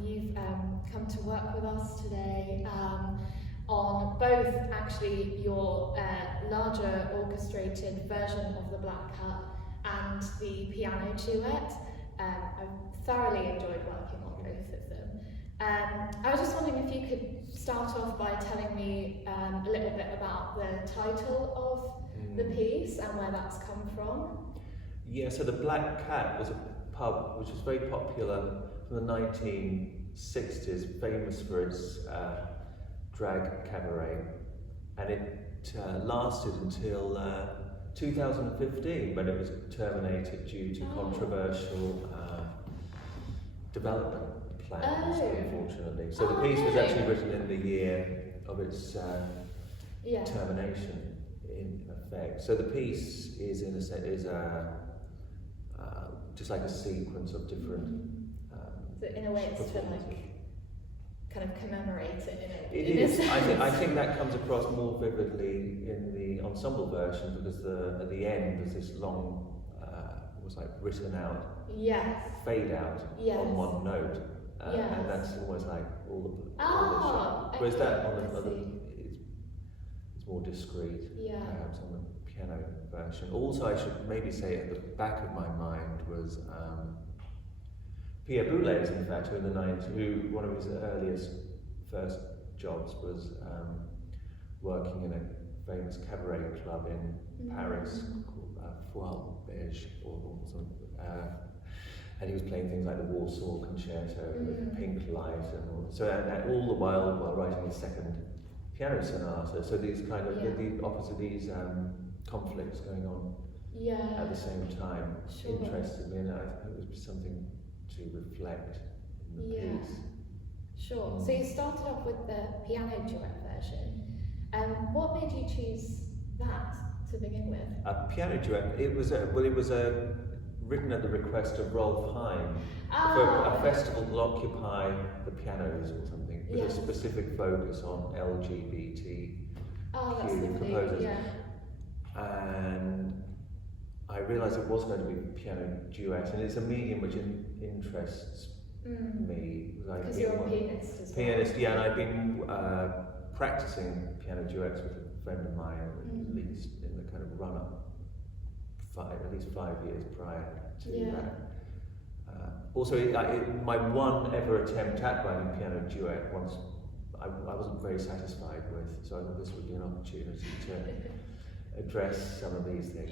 and you've come to work with us today on both actually your larger orchestrated version of the Black Cat and the piano duet. I've thoroughly enjoyed working on both of them. I was just wondering if you could start off by telling me a little bit about the title of the piece and where that's come from. Yeah, so the Black Cat was a pub which was very popular from the 1960s, famous for its drag cabaret, and it lasted until 2015 when it was terminated due to controversial development plans, unfortunately. So the piece was actually written in the year of its termination, in effect. So the piece is in a sense just like a sequence of different. So in a way, it's to like kind of commemorate it. It is. I think that comes across more vividly in the ensemble version because at the end there's this long, almost like written out fade out on one note, and that's almost like all the show. Whereas that on the other, it's more discreet, perhaps on the piano version. Also, I should maybe say at the back of my mind was Pierre Boulez, in fact, who in the 90s, who one of his first jobs was working in a famous cabaret club in Paris called Foire Beige or something. And he was playing things like the Warsaw Concerto with Pink Light and all. So and all the while writing his second piano sonata. So these kind of the opposite these conflicts going on at the same time interested me, and I think it was something to reflect in the piece. Sure. So you started off with the piano duet version. What made you choose that to begin with? A piano duet. It was written at the request of Rolf Hein for a festival to occupy the pianos or something, with a specific focus on LGBTQ composers. And I realised it was going to be a piano duet, and it's a medium which interests me. Because you're a pianist as well. Pianist, and I've been practicing piano duets with a friend of mine, at least in the kind of run-up, at least 5 years prior to that. Also, my one ever attempt at writing a piano duet once, I wasn't very satisfied with, so I thought this would be an opportunity to address some of these things.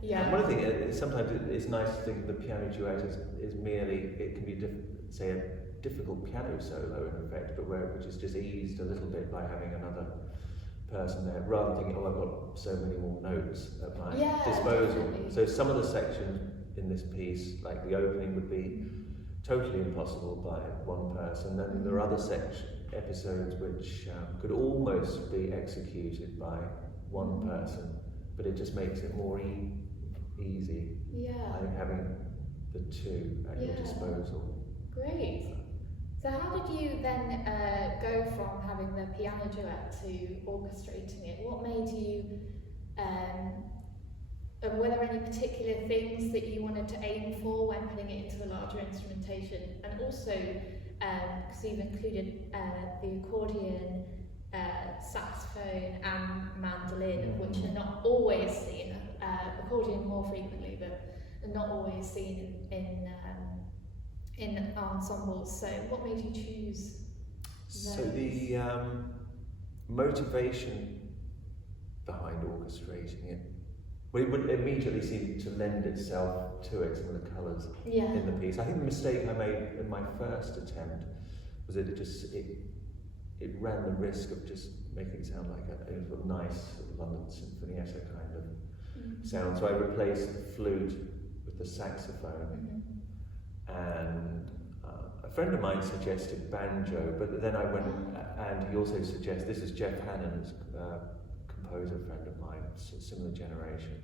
And one thing is sometimes it's nice to think of the piano duet as merely, it can be say a difficult piano solo in effect, but which is just eased a little bit by having another person there, rather than thinking, I've got so many more notes at my disposal. Definitely. So some of the sections in this piece, like the opening, would be totally impossible by one person. Then there are other episodes which could almost be executed by one person, but it just makes it more easy. I think having the two at your disposal. Great. So how did you then go from having the piano duet to orchestrating it? What made you, were there any particular things that you wanted to aim for when putting it into the larger instrumentation? And also, because you've included the accordion, saxophone and mandolin, which are not always seen, accordion more frequently, but are not always seen in ensembles. So what made you choose those? So the motivation behind orchestrating it, well, it would immediately seem to lend itself to it, some of the colours in the piece. I think the mistake I made in my first attempt was that it ran the risk of just making it sound like a sort of nice London Sinfonietta kind of sound. So I replaced the flute with the saxophone. And a friend of mine suggested banjo, but then I went, and he also suggested, this is Jeff Hannon's composer friend of mine, similar generation,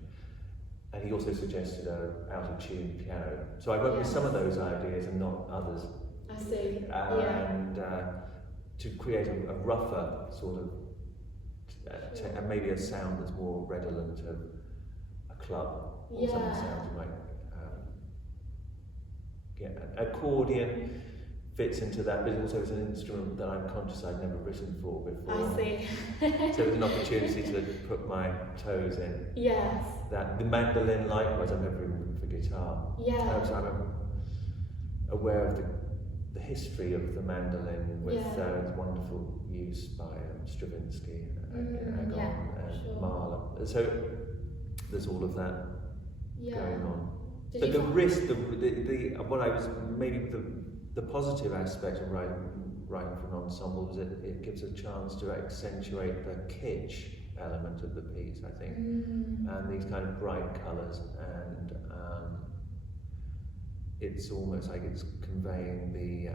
and he also suggested an out-of-tune piano. So I went with some of those ideas and not others. I see. And to create a rougher sort of, and maybe a sound that's more redolent of a club, or some of the sounds you might get. Accordion, fits into that, but also it's an instrument that I'm conscious I'd never written for before. I see. So it was an opportunity to put my toes in. Yes. That the mandolin, likewise, I've never written for guitar. Yeah. So I'm aware of the history of the mandolin with its wonderful use by Stravinsky, Agon, and Mahler. So there's all of that going on. But the risk, what I was maybe the positive aspect of writing for an ensemble is it gives a chance to accentuate the kitsch element of the piece, I think, and these kind of bright colours, and it's almost like it's conveying the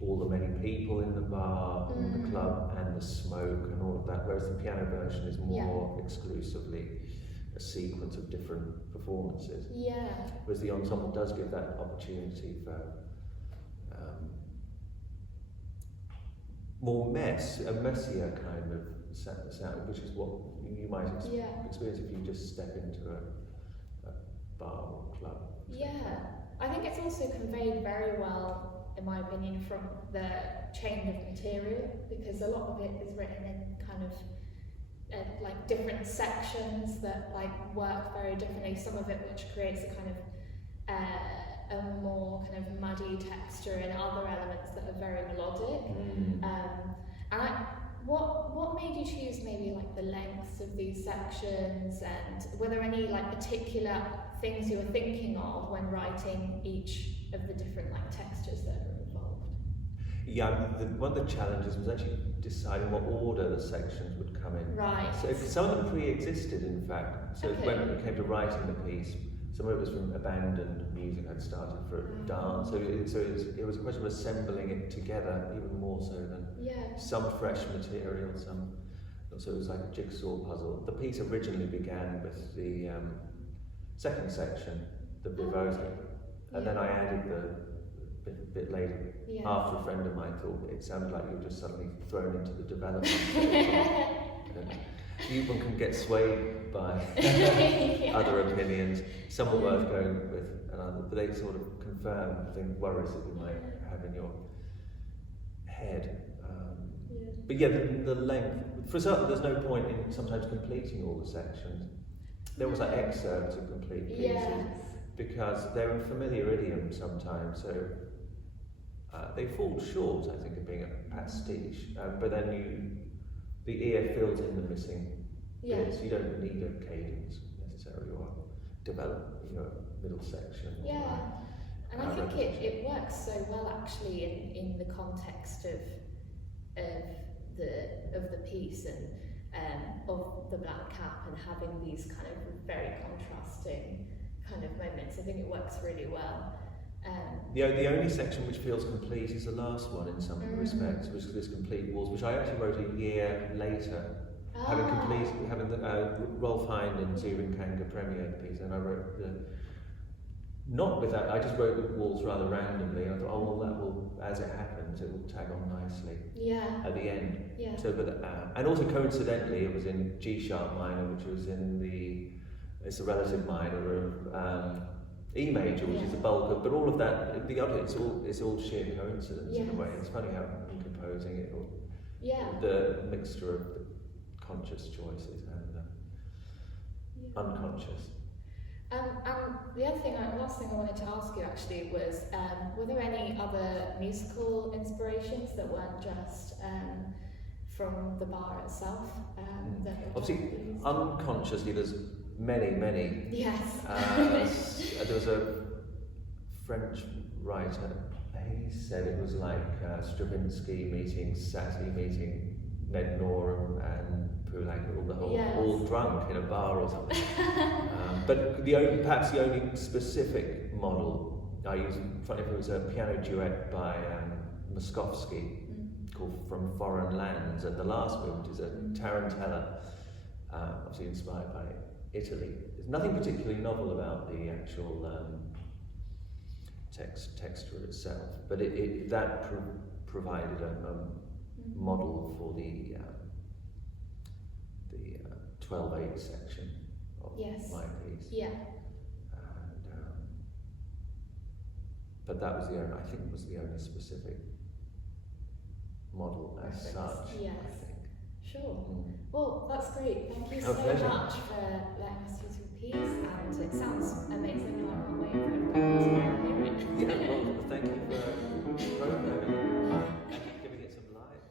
all the many people in the bar, in the club, and the smoke and all of that, whereas the piano version is more exclusively a sequence of different performances. Yeah. Whereas the ensemble does give that opportunity for more a messier kind of sound, which is what you might experience if you just step into a bar or club. Yeah, I think it's also conveyed very well, in my opinion, from the change of material, because a lot of it is written in kind of like different sections that like work very differently. Some of it which creates a kind of a more kind of muddy texture, and other elements that are very melodic. What made you choose maybe like the lengths of these sections, and were there any like particular things you were thinking of when writing each of the different like textures that are involved? Yeah, one of the challenges was actually deciding what order the sections would come in. Right. So some of them pre-existed, in fact. So when it came to writing the piece, some of it was from abandoned music I'd started for dance. So it was a question of assembling it together, even more so than some fresh material, so it was like a jigsaw puzzle. The piece originally began with the second section, the Bravoso, and then I added the bit later, after a friend of mine thought it sounded like you were just suddenly thrown into the development. One can get swayed by other opinions. Some are worth going with, and others, but they sort of confirm the worries that you might have in your head. But the length. For certain, there's no point in sometimes completing all the sections. There was like excerpts of complete pieces because they're in familiar idiom sometimes, so they fall short, I think, of being a pastiche. But then the ear fills in the missing bits. You don't need a cadence necessarily, or develop middle section. And I think it works so well actually in the context of the piece and of the Black Cap, and having these kind of very contrasting kind of moments. I think it works really well. The only section which feels complete is the last one in some respects, which is this complete waltz, which I actually wrote a year later, having Rolf Hind and Yu Hng premiered the piece, and I wrote not with that. I just wrote the waltz rather randomly, and I thought, that will, as it happens, it will tag on nicely at the end. So, and also coincidentally, it was in G sharp minor, which was it's a relative minor of E major, which is the bulk of, but all of that, the other, it's all sheer coincidence in a way. It's funny how in composing it, or the mixture of the conscious choices and the unconscious. And the last thing I wanted to ask you actually was, were there any other musical inspirations that weren't just from the bar itself? Obviously, unconsciously, there's many. Yes. There was a French writer, he said it was like Stravinsky meeting Satie meeting Ned Norum and Poulenc, all drunk in a bar or something. But perhaps the only specific model I used, funny if it was a piano duet by Moskovsky called From Foreign Lands, and the last movement is a tarantella, obviously inspired by Italy. There's nothing particularly novel about the actual texture itself, but that provided a model for the 12/8 section of my piece. but that was the only, I think it was the only specific model as such. Yes. I think. Sure. Mm. Well, that's great. Thank you so pleasure. much for letting us use your piece, and it sounds amazing, and I can't wait for everyone to hear it. Yeah, well, thank you for programming and giving it some life.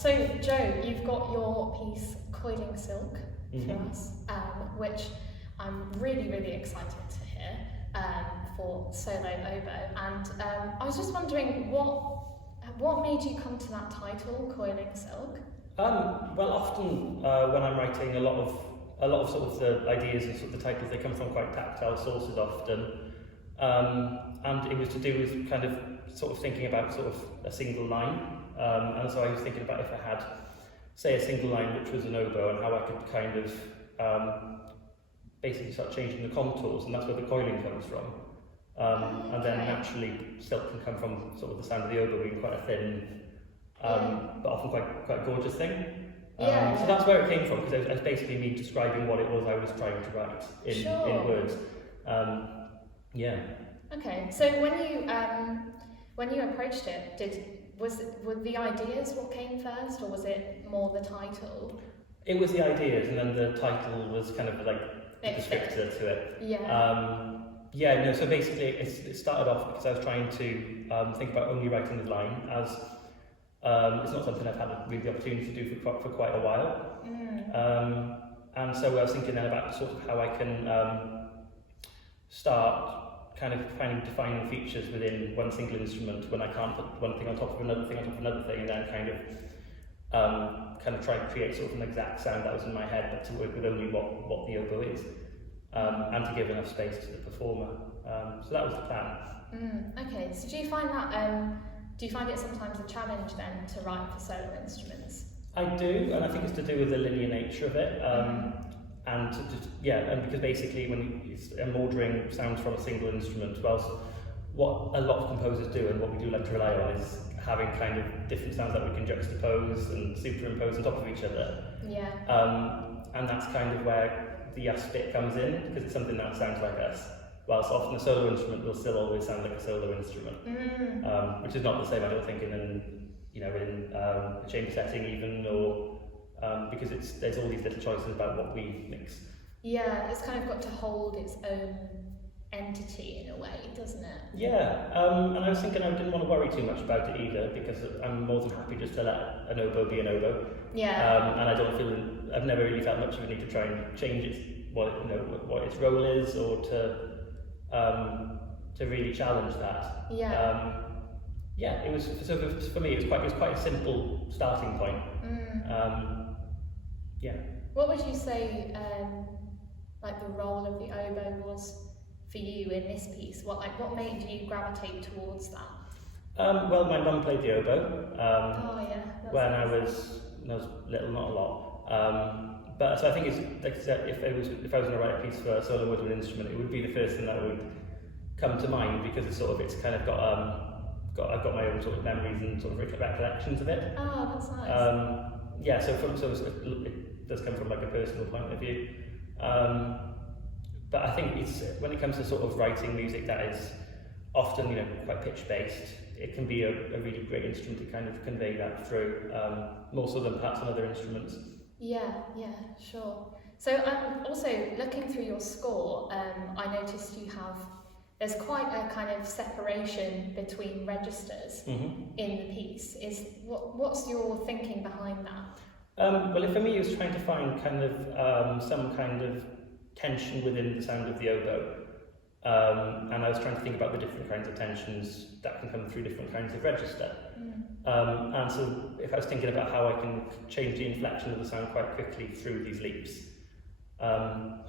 So Joe, you've got your piece Coiling Silk for us, which I'm really, really excited to hear for solo oboe. And I was just wondering, what made you come to that title, Coiling Silk? Well, often when I'm writing, a lot of sort of the ideas and sort of the titles, they come from quite tactile sources often, and it was to do with kind of sort of thinking about sort of a single line, and so I was thinking about if I had, say, a single line which was an oboe, and how I could kind of basically start changing the contours, and that's where the coiling comes from. And then naturally, silk can come from sort of the sound of the oboe being quite a thin, but often quite gorgeous thing. So that's where it came from, because it was basically me describing what it was I was trying to write in words. Okay, so when you approached it, were the ideas what came first, or was it more the title? It was the ideas, and then the title was kind of like the descriptor to it. So basically it started off because I was trying to think about only writing the line, as it's not something I've had really the opportunity to do for quite a while. And so I was thinking then about sort of how I can start kind of defining features within one single instrument when I can't put one thing on top of another thing on top of another thing, and then kind of try to create sort of an exact sound that was in my head, but to work with only what the oboe is, and to give enough space to the performer. So that was the plan. Okay, so do you find it sometimes a challenge then to write for solo instruments? I do, and I think it's to do with the linear nature of it. And because basically when it's ordering sounds from a single instrument, whilst what a lot of composers do and what we do like to rely on is having kind of different sounds that we can juxtapose and superimpose on top of each other. And that's kind of where the us bit comes in, because it's something that sounds like us. Whilst often a solo instrument will still always sound like a solo instrument, which is not the same, I don't think, in a chamber setting even, or because there's all these little choices about what we mix. Yeah, it's kind of got to hold its own entity in a way, doesn't it? And I was thinking I didn't want to worry too much about it either, because I'm more than happy just to let an oboe be an oboe. And I don't feel, I've never really felt much of a need to try and change what its role is, or to really challenge that. It was, so for me it was quite a simple starting point. What would you say like the role of the oboe was for you in this piece? What made you gravitate towards that? Well, my mum played the oboe when I was little, not a lot. But so I think it's like I said, if I was going to write a piece for a solo woodwind instrument, it would be the first thing that would come to mind, because it's kind of I've got my own sort of memories and sort of recollections of it. Oh, that's nice. So it does come from like a personal point of view. But I think it's when it comes to sort of writing music that is often quite pitch based, it can be a really great instrument to kind of convey that through, more so than perhaps on other instruments. Sure. So also looking through your score, I noticed there's quite a kind of separation between registers in the piece. What's your thinking behind that? Well, for me, it was trying to find kind of some kind of tension within the sound of the oboe, and I was trying to think about the different kinds of tensions that can come through different kinds of register. And so if I was thinking about how I can change the inflection of the sound quite quickly through these leaps. And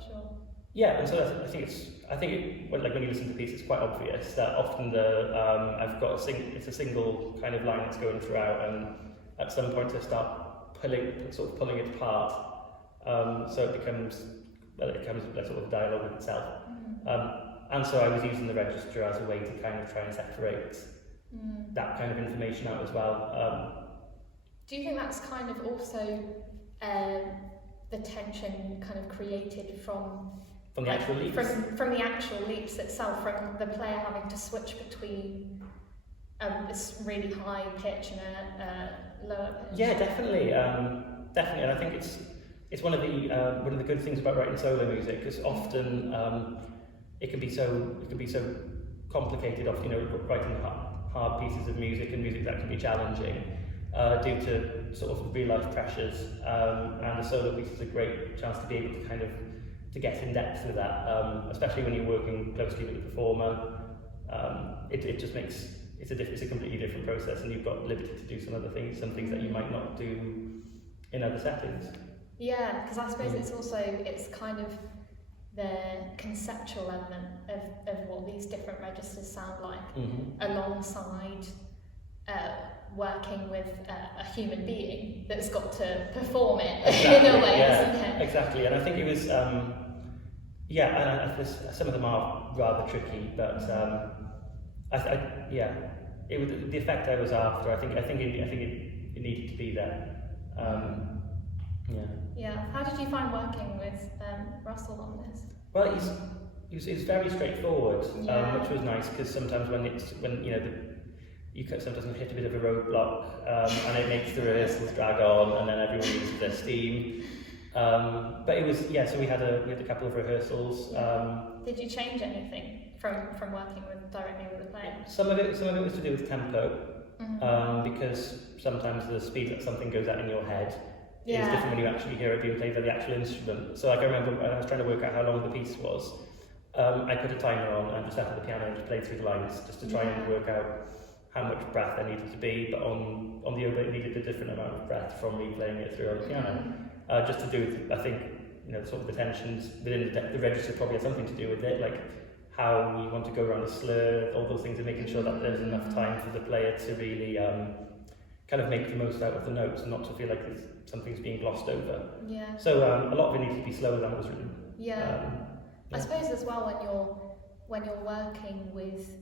so I think when you listen to the piece, it's quite obvious that often I've got it's a single kind of line that's going throughout, and at some point I start pulling it apart, so it becomes a sort of dialogue with itself. And so I was using the register as a way to kind of try and separate that kind of information out as well. Do you think that's kind of also the tension kind of created from the actual leaps? From the actual leaps itself, from the player having to switch between this really high pitch and a lower pitch? Yeah, definitely. Definitely, and I think it's one of the good things about writing solo music, because often it can be so complicated. Often, writing hard pieces of music and music that can be challenging. due to sort of real life pressures, and a solo piece is a great chance to be able to kind of to get in depth with that, especially when you're working closely with the performer. It just makes it's a completely different process, and you've got liberty to do some things that you might not do in other settings. Yeah, because I suppose it's kind of the conceptual element of what these different registers sound like, alongside working with a human being that's got to perform it in a way, isn't it? Exactly, and I think it was, some of them are rather tricky, but it was the effect I was after. I think it needed to be there. Yeah. How did you find working with Russell on this? Well, he's very straightforward, which was nice, because sometimes you could sometimes hit a bit of a roadblock, and it makes the rehearsals drag on, and then everyone loses their steam. But it was so we had a couple of rehearsals. Did you change anything from working directly with the player? Some of it was to do with tempo, because sometimes the speed that something goes at in your head is different when you actually hear it being played by the actual instrument. So like I remember when I was trying to work out how long the piece was, I put a timer on and just sat at the piano and just played through the lines just to try and work out how much breath there needed to be, but on the oboe it needed a different amount of breath from me playing it through on the piano. Just to do with, I think, sort of the tensions within the register probably had something to do with it, like how you want to go around a slur, all those things, and making sure that there's enough time for the player to really kind of make the most out of the notes and not to feel like something's being glossed over. Yeah. So a lot of it needed to be slower than it was written. I suppose as well when you're working with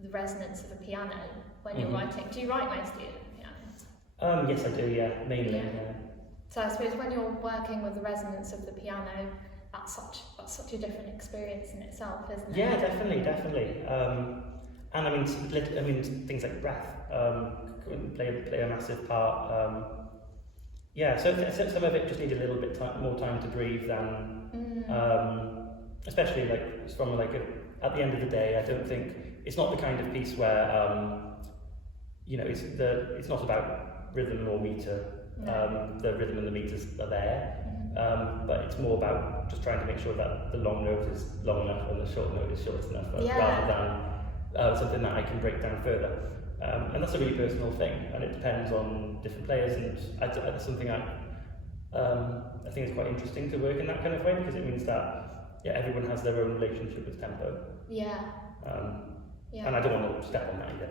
the resonance of a piano when you're writing. Do you write mostly at the piano? Yes, I do. Yeah, mainly. Yeah. So I suppose when you're working with the resonance of the piano, that's such a different experience in itself, isn't it? Yeah, definitely. And I mean things like breath play a massive part. So some of it just needed a little bit more time to breathe than, especially like from at the end of the day, I don't think it's not the kind of piece where it's not about rhythm or meter. The rhythm and the meters are there, but it's more about just trying to make sure that the long note is long enough and the short note is short enough, rather than something that I can break down further. And that's a really personal thing, and it depends on different players, and that's something I think is quite interesting to work in that kind of way, because it means that everyone has their own relationship with tempo. And I don't want to step on that either.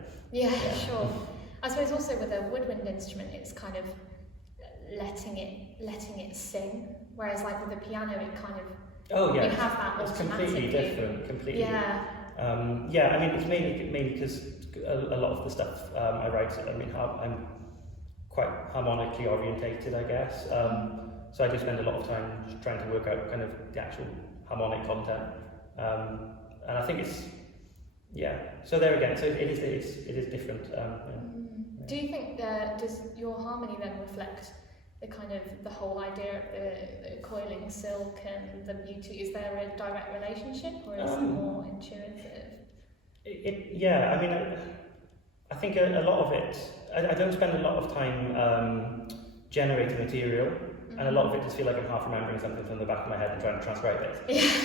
Sure. I suppose also with a woodwind instrument, it's kind of letting it sing, whereas like with the piano, it kind of you have that it's automatically. Completely different. I mean it's mainly because a lot of the stuff I write, I'm quite harmonically orientated, I guess. So I do spend a lot of time trying to work out kind of the actual harmonic content, and I think it's So there again, so it is different. Do you think does your harmony then reflect the kind of the whole idea of the coiling silk and the beauty? Is there a direct relationship, or is it more intuitive? I think a lot of it. I don't spend a lot of time generating material, and a lot of it just feel like I'm half remembering something from the back of my head and trying to transcribe it.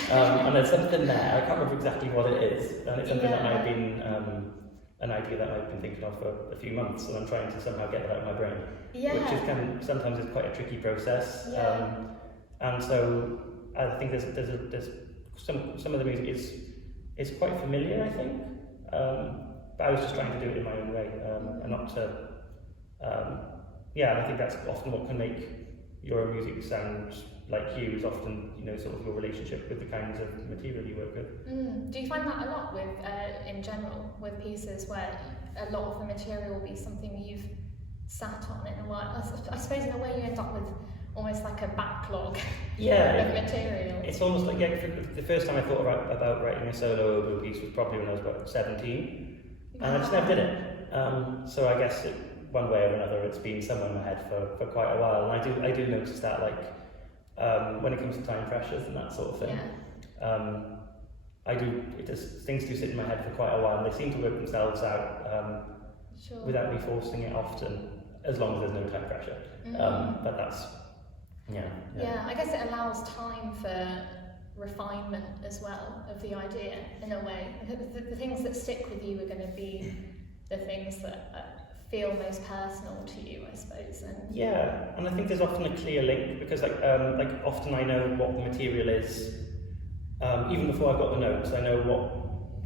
And there's something there. I can't remember exactly what it is, and it's something that I've been an idea that I've been thinking of for a few months, and I'm trying to somehow get it out of my brain, which is sometimes is quite a tricky process. And so I think there's some of the music is quite familiar, I think, but I was just trying to do it in my own way, and not to. And I think that's often what can make your music sound like you, is often sort of your relationship with the kinds of material you work with. Do you find that a lot with in general with pieces where a lot of the material will be something you've sat on in a while? I suppose in a way you end up with almost like a backlog of material. It's almost like the first time I thought about writing a solo oboe piece was probably when I was about 17, and I just never did it. So I guess one way or another it's been somewhere in my head for quite a while, and I do notice that when it comes to time pressures and that sort of thing, things do sit in my head for quite a while, and they seem to work themselves out without me forcing it often. as long as there's no time pressure. But that's, Yeah, I guess it allows time for refinement as well of the idea in a way. The things that stick with you are going to be the things that feel most personal to you, I suppose. And and I think there's often a clear link, because like often I know what the material is, even before I've got the notes. I know what,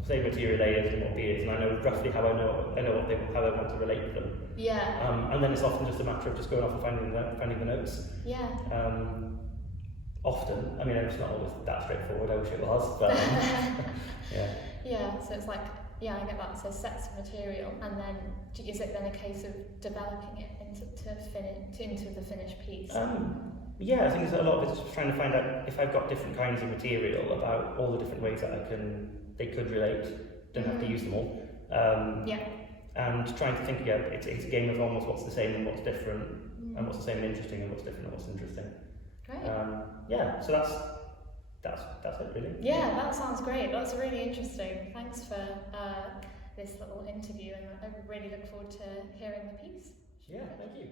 say, material A is and what B is, and I know roughly how I know how I want to relate them. And then it's often just a matter of just going off and finding the notes. Often, I mean, it's not always that straightforward. I wish it was, but so it's like, I get that. So sets of material, and then is it then a case of developing it into the finished piece? I think there's a lot of it just trying to find out if I've got different kinds of material, about all the different ways that they could relate. Don't have to use them all. And trying to think, it's a game of almost what's the same and what's different, and what's the same and interesting, and what's different and what's interesting. Great. So that's it really. Yeah, that sounds great. That's really interesting. Thanks for this little interview, and I really look forward to hearing the piece. Yeah, thank you.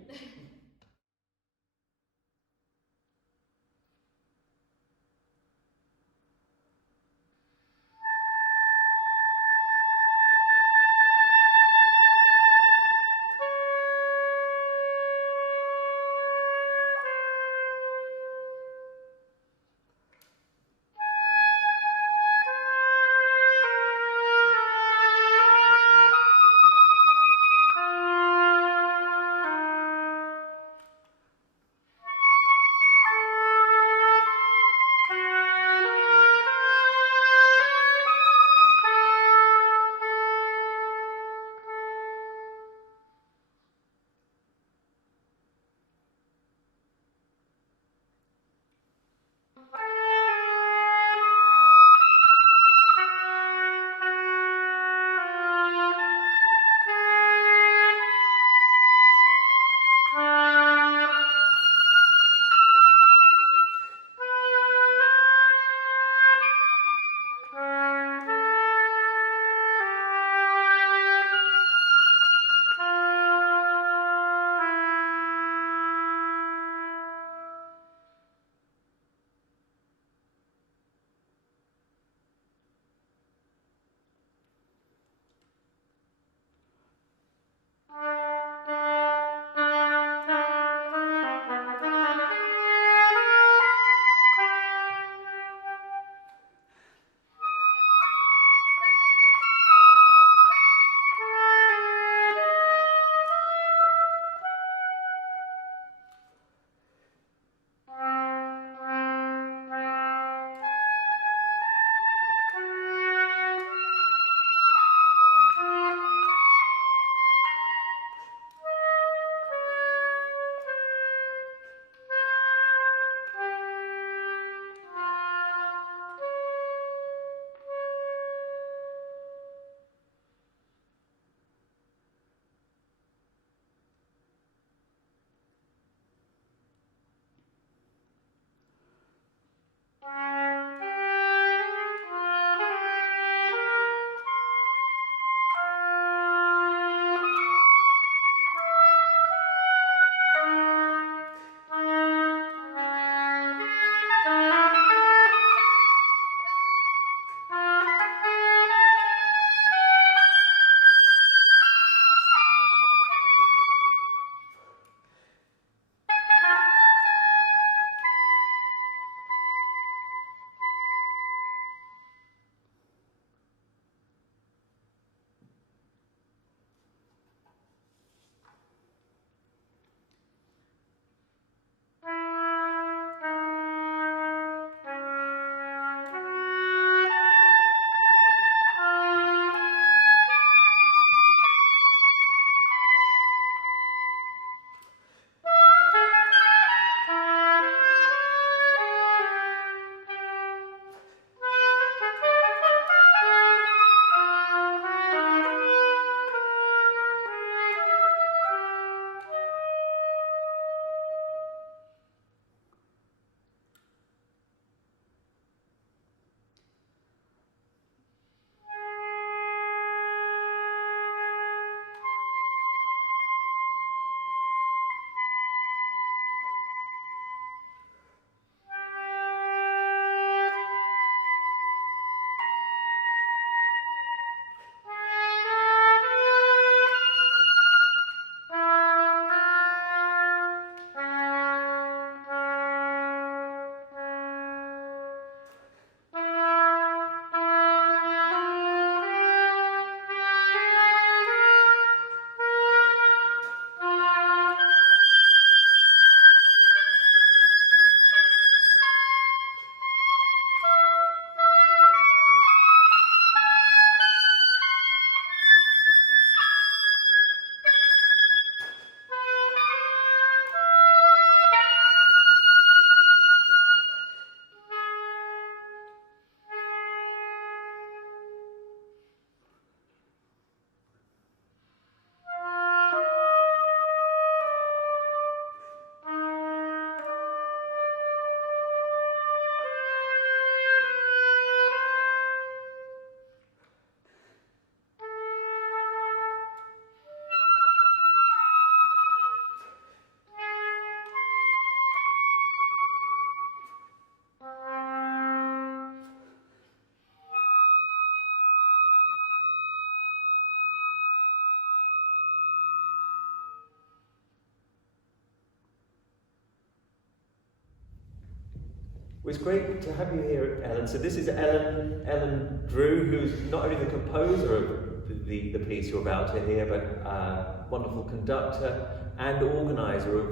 Well, it's great to have you here, Ellen. So this is Ellen Drewe, who's not only the composer of the piece you're about to hear, but wonderful conductor and organizer of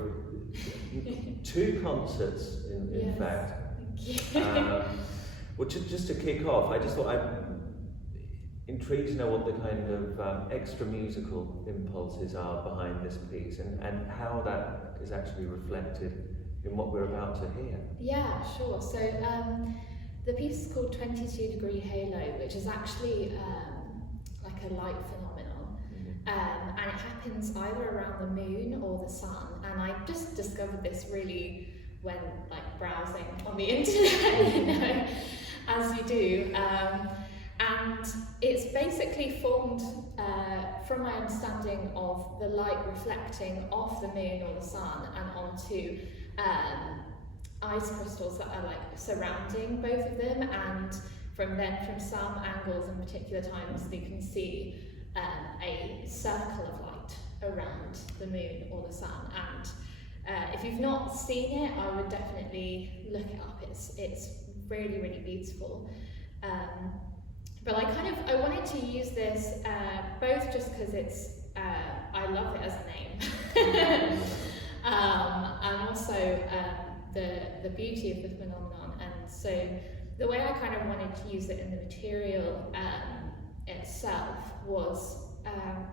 2 concerts, in fact. Thank you. Well, just to kick off, I just thought I'm intrigued to know what the kind of extra musical impulses are behind this piece, and how that is actually reflected in what we're about to hear. Yeah, sure. So the piece is called 22 Degree Halo, which is actually like a light phenomenon. And it happens either around the moon or the sun. And I just discovered this really when like browsing on the internet, you know, as you do. And it's basically formed from my understanding of the light reflecting off the moon or the sun and onto ice crystals that are like surrounding both of them, and from some angles and particular times you can see a circle of light around the moon or the sun. And if you've not seen it, I would definitely look it up. It's really, really beautiful. But I wanted to use this both just because it's I love it as a name, and also the beauty of the phenomenon. And so the way I kind of wanted to use it in the material itself was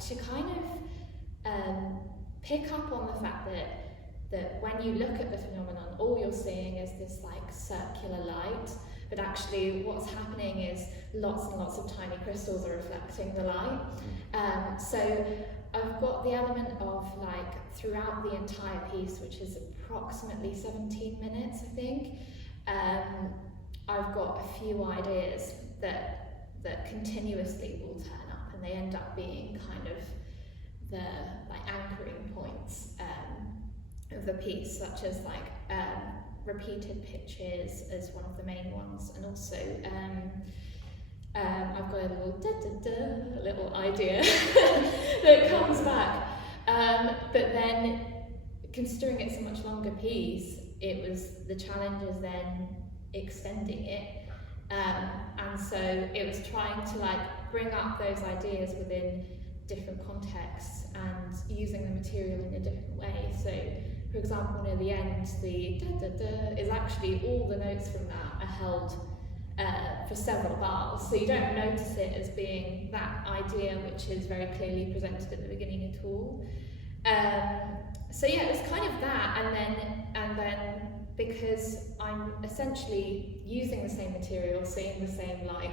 to kind of pick up on the fact that when you look at the phenomenon, all you're seeing is this like circular light, but actually what's happening is lots and lots of tiny crystals are reflecting the light. So I've got the element of like throughout the entire piece, which is approximately 17 minutes, I think, I've got a few ideas that continuously will turn up, and they end up being kind of the like anchoring points of the piece, such as like repeated pitches as one of the main ones, and also I've got a little idea that comes back. But then, considering it's a much longer piece, the challenge is then extending it, and so it was trying to like bring up those ideas within different contexts and using the material in a different way. So, for example, near the end, the da-da-da is actually all the notes from that are held for several bars, so you don't notice it as being that idea which is very clearly presented at the beginning at all. So yeah, it's kind of that, and then because I'm essentially using the same material, seeing the same light,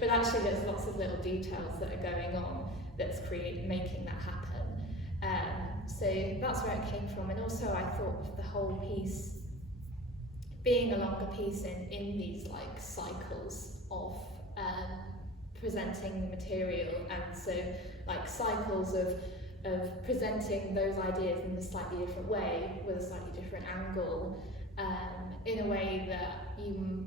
but actually there's lots of little details that are going on that's making that happen. So that's where it came from, and also I thought of the whole piece being a longer piece in these like cycles of presenting the material, and so like cycles of presenting those ideas in a slightly different way with a slightly different angle, in a way that you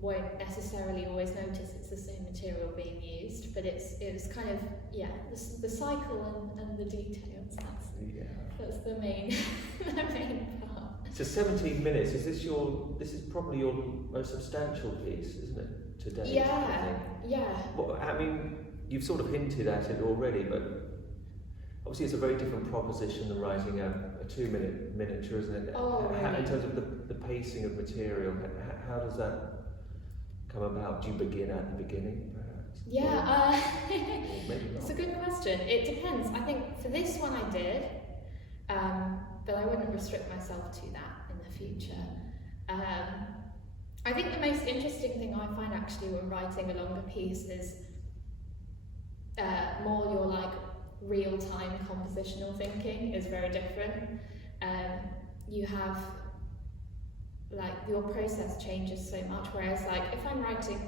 won't necessarily always notice it's the same material being used, but it's kind of, yeah, the cycle and the details, that's the main the main part. So 17 minutes, this is probably your most substantial piece, isn't it, to date? Yeah, yeah. Well, I mean, you've sort of hinted at it already, but obviously it's a very different proposition than writing a 2-minute miniature, isn't it? Oh, really? In terms of the pacing of material, how does that come about? Do you begin at the beginning, perhaps? Yeah, maybe not. it's a good question. It depends. I think for this one I did, but I wouldn't restrict myself to that in the future. I think the most interesting thing I find actually when writing a longer piece is more your like real-time compositional thinking is very different. You have like your process changes so much, whereas like if I'm writing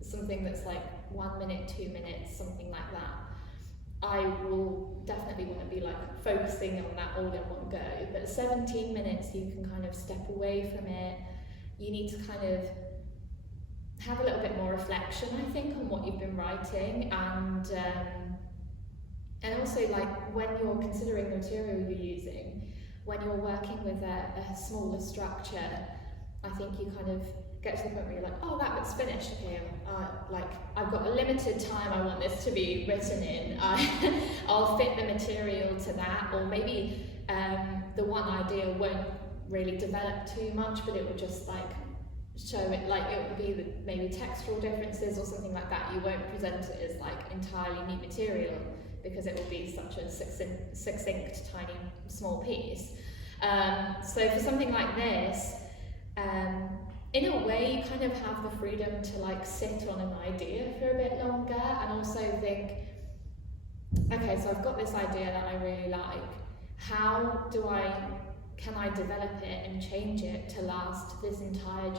something that's like 1 minute, 2 minutes, something like that, I will definitely want to be like focusing on that all in one go. But 17 minutes, you can kind of step away from it. You need to kind of have a little bit more reflection, I think, on what you've been writing, and also like when you're considering the material you're using, when you're working with a smaller structure, I think you kind of get to the point where you're like, oh, that bit's finished. Okay, like I've got a limited time I want this to be written in. I'll fit the material to that, or maybe the one idea won't really develop too much, but it will just like show it, like it would be maybe textural differences or something like that. You won't present it as like entirely neat material because it will be such a succinct, tiny, small piece. So for something like this, in a way, you kind of have the freedom to like sit on an idea for a bit longer and also think, okay, so I've got this idea that I really like. How can I develop it and change it to last this entire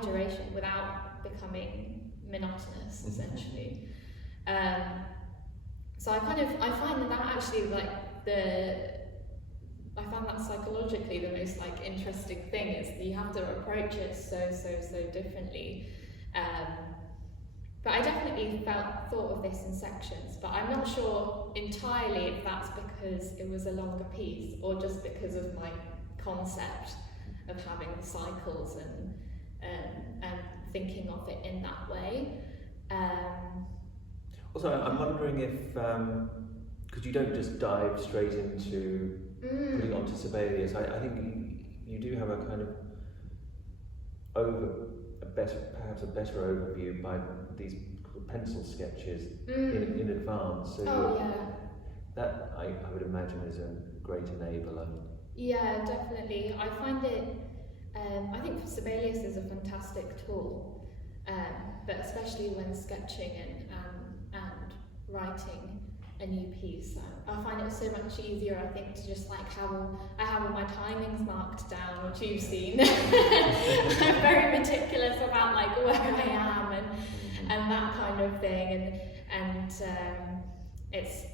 duration without becoming monotonous, essentially? So I find that actually like I found that psychologically the most like interesting thing is that you have to approach it so differently. But I definitely thought of this in sections, but I'm not sure entirely if that's because it was a longer piece or just because of my concept of having cycles and thinking of it in that way. Also, I'm wondering if, because you don't just dive straight into putting onto Sibelius, I think you do have a kind of perhaps a better overview by these pencil sketches in advance. So that I would imagine is a great enabler. Yeah, definitely. I find it. I think Sibelius is a fantastic tool, but especially when sketching and writing a new piece, I find it so much easier, I think, to just like have all my timings marked down, which you've seen. I'm very meticulous about like where I am and that kind of thing, and it's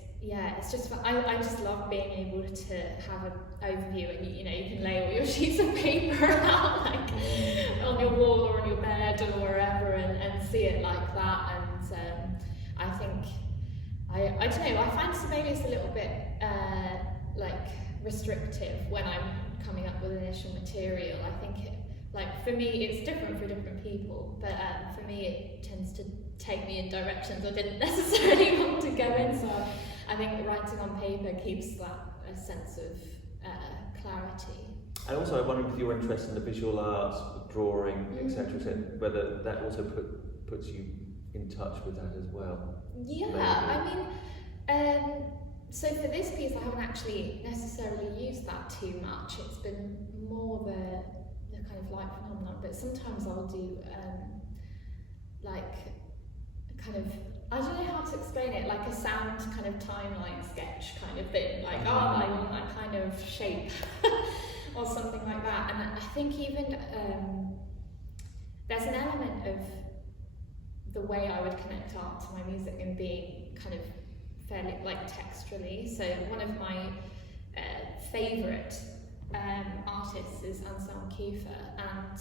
just I just love being able to have an overview, and you know you can lay all your sheets of paper out like on your wall or on your bed or wherever and see it like that, and I think. I don't know, I find Sibelius a little bit like restrictive when I'm coming up with initial material. I think for me it's different for different people, but for me it tends to take me in directions I didn't necessarily want to go in, so I think writing on paper keeps that a sense of clarity. And also I wondered if you're interested in the visual arts, drawing, etc., whether that also puts you in touch with that as well. Yeah, maybe. I mean, so for this piece I haven't actually necessarily used that too much. It's been more the kind of light phenomenon, but sometimes I'll do like kind of, I don't know how to explain it, like a sound kind of timeline sketch kind of thing, like I want that kind of shape or something like that. And I think even there's an element of the way I would connect art to my music and being kind of fairly like texturally. So one of my favourite artists is Anselm Kiefer, and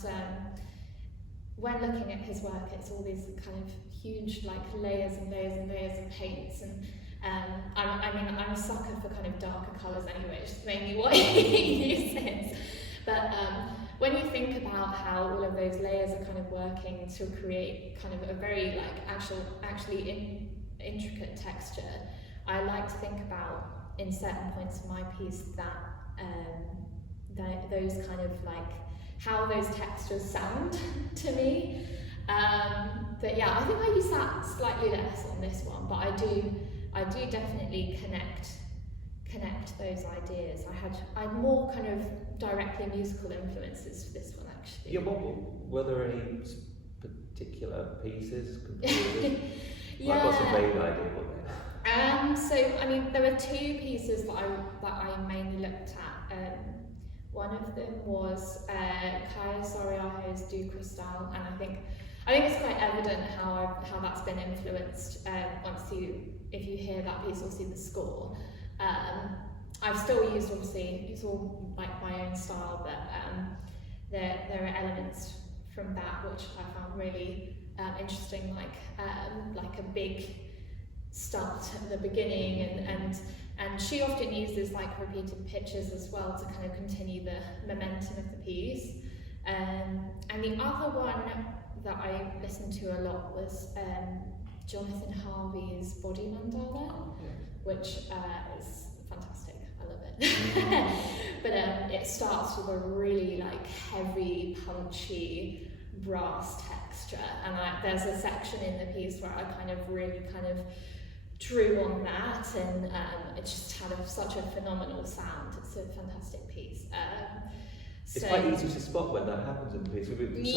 when looking at his work it's all these kind of huge like layers and layers and layers of paints, and I'm a sucker for kind of darker colours anyway, which is mainly what he uses. But when you think about how all of those layers are kind of working to create kind of a very like actually intricate texture, I like to think about in certain points of my piece that those kind of like how those textures sound to me. But yeah, I think I use that slightly less on this one, but I do definitely connect those ideas. I had more kind of directly musical influences for this one actually. Yeah, were there any particular pieces? Yeah. I've got some vague idea what they are. So I mean, there were two pieces that I mainly looked at. One of them was Kaya Soriaho's Du Cristal, and I think it's quite evident how that's been influenced if you hear that piece or see the score. I've still used, obviously, it's all like my own style, but there are elements from that which I found really interesting, like a big start at the beginning, and she often uses like repeated pitches as well to kind of continue the momentum of the piece. And the other one that I listened to a lot was Jonathan Harvey's Body Mandala, which is fantastic. I love it. But it starts with a really like heavy, punchy brass texture, and there's a section in the piece where I really drew on that, and it just had such a phenomenal sound. It's a fantastic piece. It's quite easy to spot when that happens in the piece. Suddenly we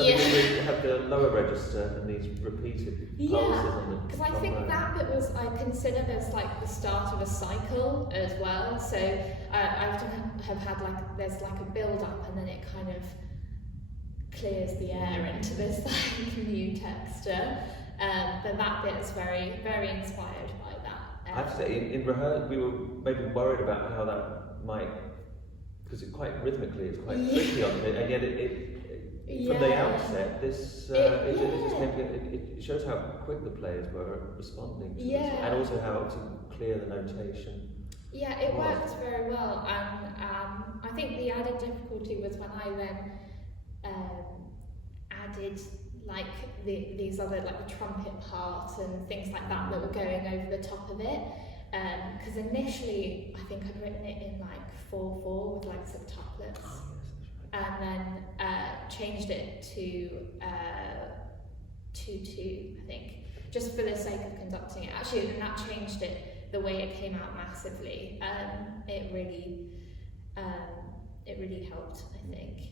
have the lower register and these repeated pulses on the because I think that bit was, I consider this like the start of a cycle as well. So I often have had there's like a build up and then it kind of clears the air into this like new texture. But that bit is very, very inspired by that. I have to say, in rehearsal, we were maybe worried about how that might, because it's quite rhythmically, it's quite tricky on it, and yet from the outset, this it shows how quick the players were responding to this, and also how clear the notation. Yeah, it worked very well, and I think the added difficulty was when I then added like these other, like the trumpet part and things like that were going over the top of it. Because initially I think I'd written it in like 4/4 with like septuplets, and then changed it to 2/2, I think, just for the sake of conducting it. Actually, and that changed it, the way it came out massively. It really helped, I think,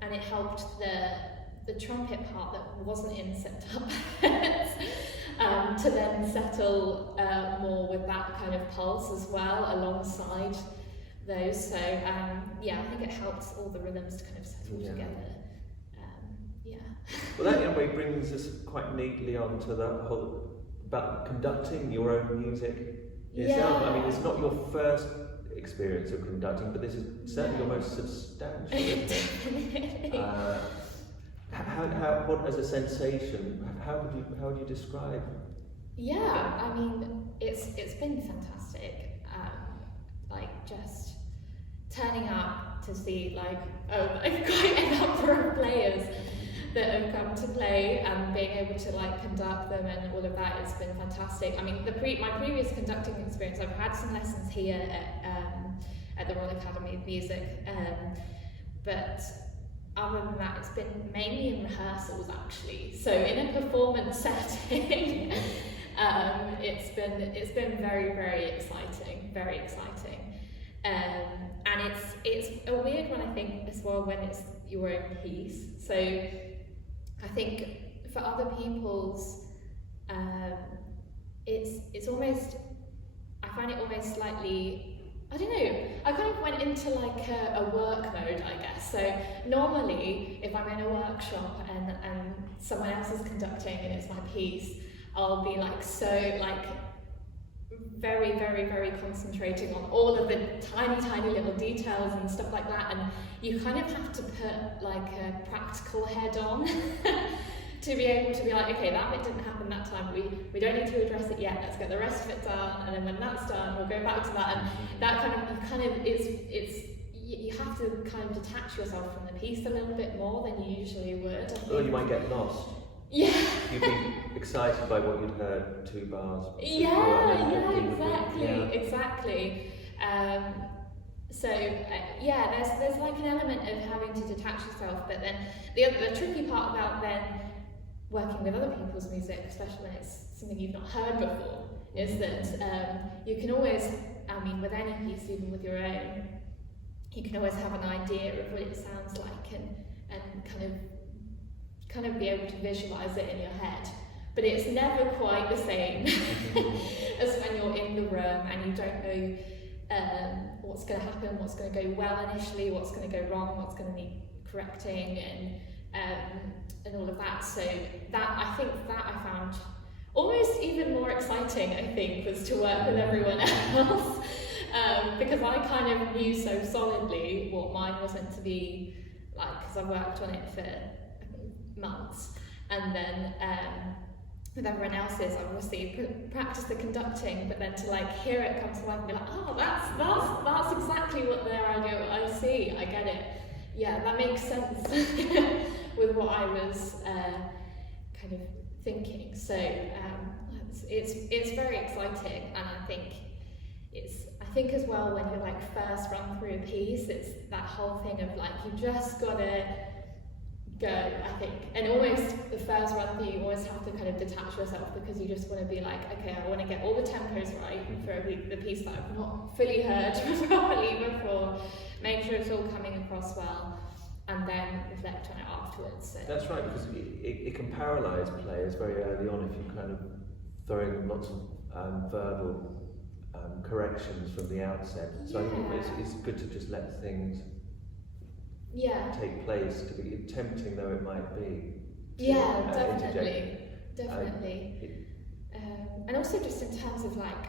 and it helped the trumpet part that wasn't in septuplets to then settle more with that kind of pulse as well alongside those. So yeah, I think it helps all the rhythms to kind of settle together. Well, that in a way brings us quite neatly onto the whole about conducting your own music yourself. I mean, it's not your first experience of conducting, but this is certainly your most substantial, isn't it? What as a sensation? How would you describe? Yeah, I mean, it's been fantastic. Like just turning up to see like quite a number of players that have come to play and being able to like conduct them and all of that has been fantastic. I mean, my previous conducting experience, I've had some lessons here at the Royal Academy of Music, but other than that, it's been mainly in rehearsals actually. So in a performance setting, it's been very, very exciting, and it's a weird one, I think, as well, when it's your own piece. So I think for other people's, it's almost, I find it almost slightly, I don't know, I kind of went into like a work mode, I guess. So normally, if I'm in a workshop and someone else is conducting and it's my piece, I'll be like very, very, very concentrating on all of the tiny, tiny little details and stuff like that, and you kind of have to put like a practical head on to be able to be like, okay, that bit didn't happen that time, we don't need to address it yet, let's get the rest of it done, and then when that's done, we'll go back to that, and that you have to kind of detach yourself from the piece a little bit more than you usually would. Or you might get lost. Yeah. You'd be excited by what you'd heard 2 bars. Exactly. So there's like an element of having to detach yourself, but then the tricky part about then working with other people's music, especially when it's something you've not heard before, is that you can always, I mean, with any piece, even with your own, you can always have an idea of what it sounds like and kind of be able to visualize it in your head, but it's never quite the same as when you're in the room and you don't know what's going to happen, what's going to go well initially, what's going to go wrong, what's going to need correcting, and all of that. So that, I think that I found almost even more exciting, I think, was to work with everyone else, because I kind of knew so solidly what mine was meant to be like, because I worked on it for months, and then with everyone else's, I obviously practice the conducting, but then to like hear it come to life and be like, oh, that's exactly what their idea. I see, I get it. yeah, that makes sense with what I was kind of thinking. So it's very exciting, and I think as well when you like first run through a piece, it's that whole thing of like you just gotta go, I think, and almost the first run through you always have to kind of detach yourself, because you just want to be like, okay, I want to get all the tempos right for the piece that I've not fully heard properly before, make sure it's all coming across well, and then reflect on it afterwards. So. That's right, because it can paralyse players very early on if you kind of throw in lots of verbal corrections from the outset. So I think it's good to just let things take place, to be tempting though it might be. Definitely. And also just in terms of like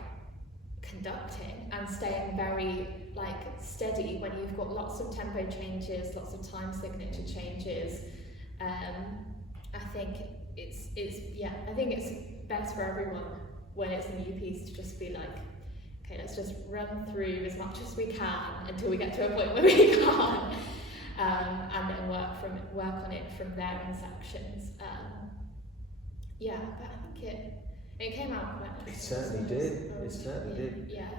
conducting and staying very like steady when you've got lots of tempo changes, lots of time signature changes. I think it's best for everyone when it's a new piece to just be like, okay, let's just run through as much as we can until we get to a point where we can't, and then work on it from there in sections. But I think it came out quite nice. It certainly did. It certainly did. Yeah.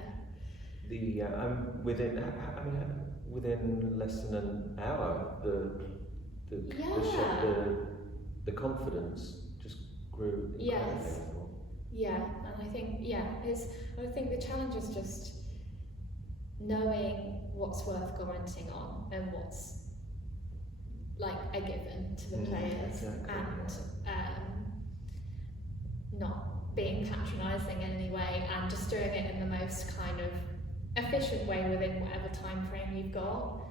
Within less than an hour, the confidence just grew incredibly. Yeah, and I think the challenge is just knowing what's worth commenting on and what's like a given to the players, and not being patronising in any way, and just doing it in the most kind of efficient way within whatever time frame you've got.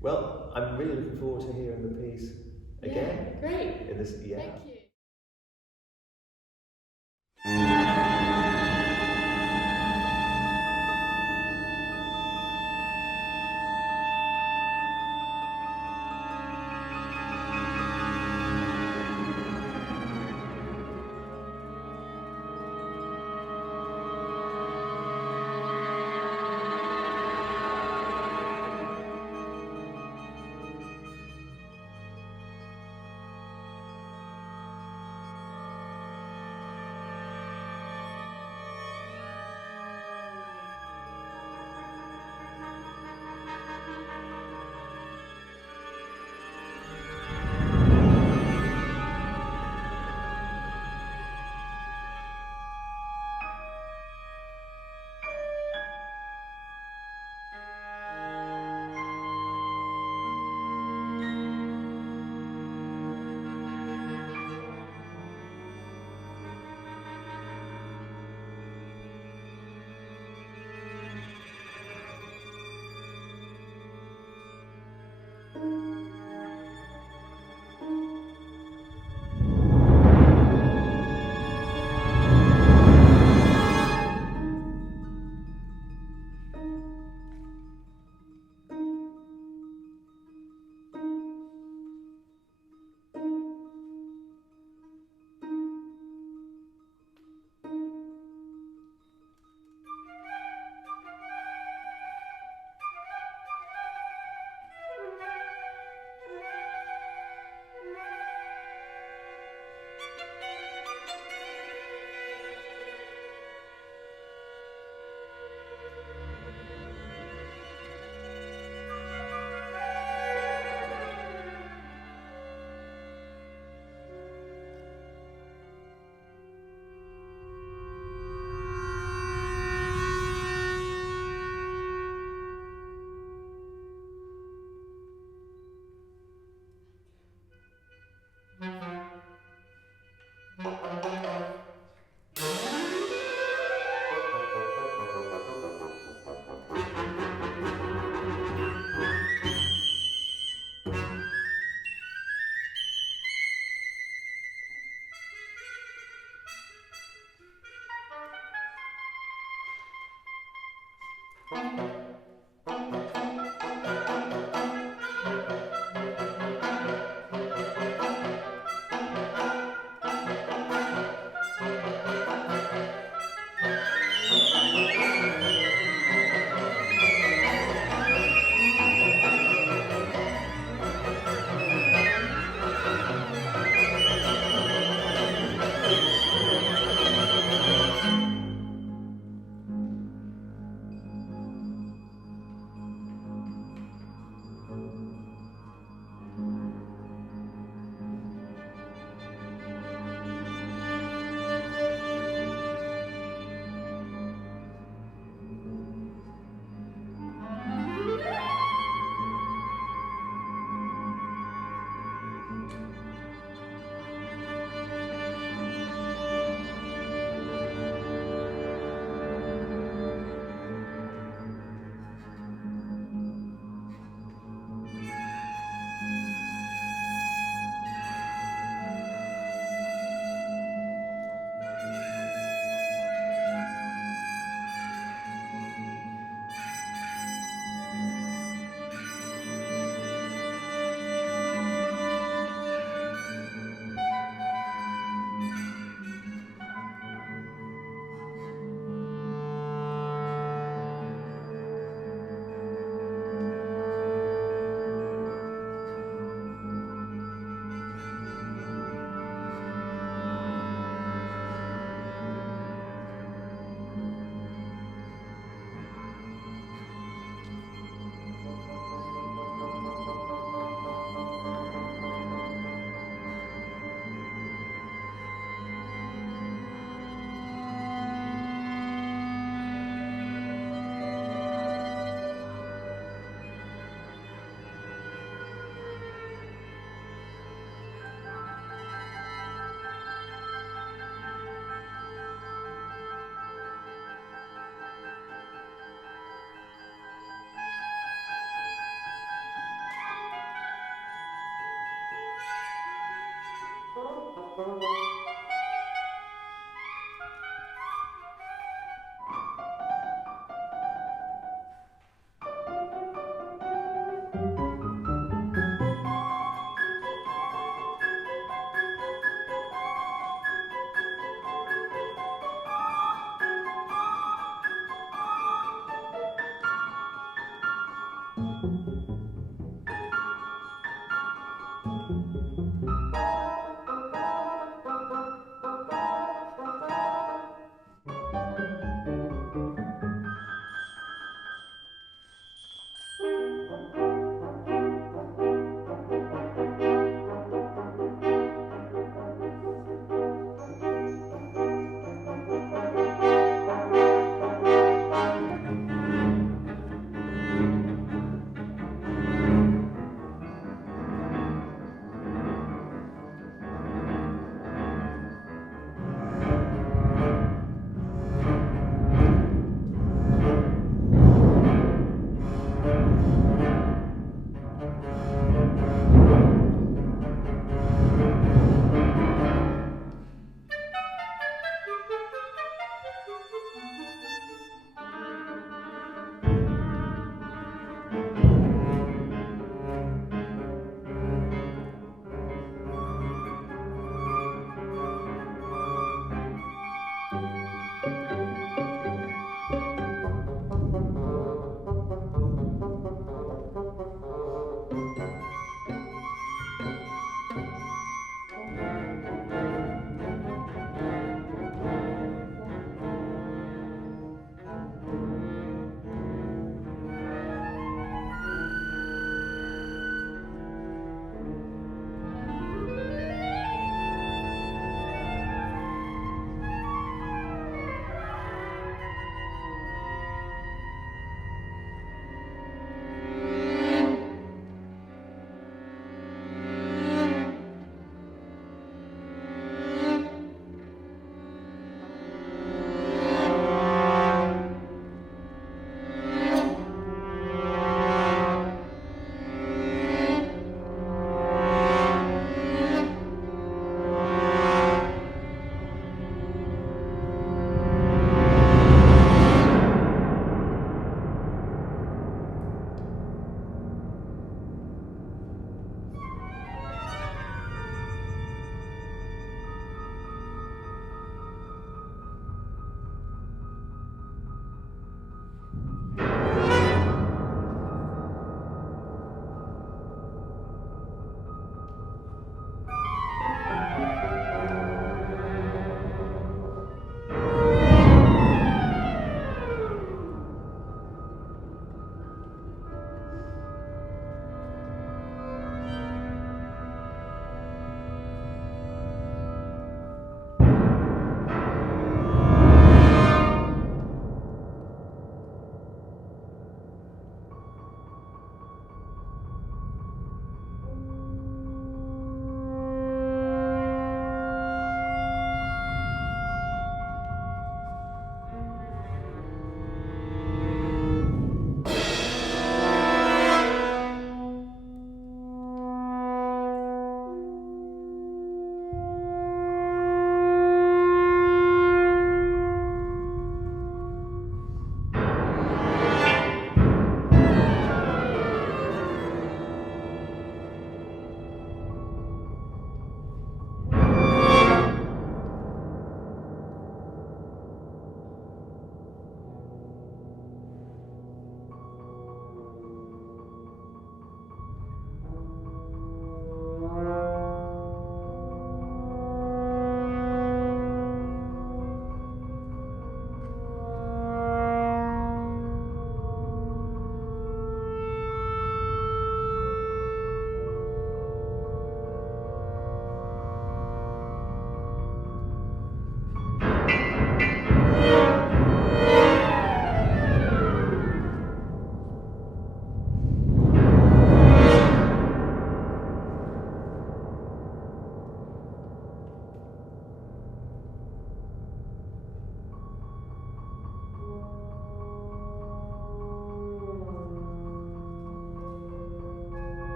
Well, I'm really looking forward to hearing the piece again. Yeah, great. In this, Thank you.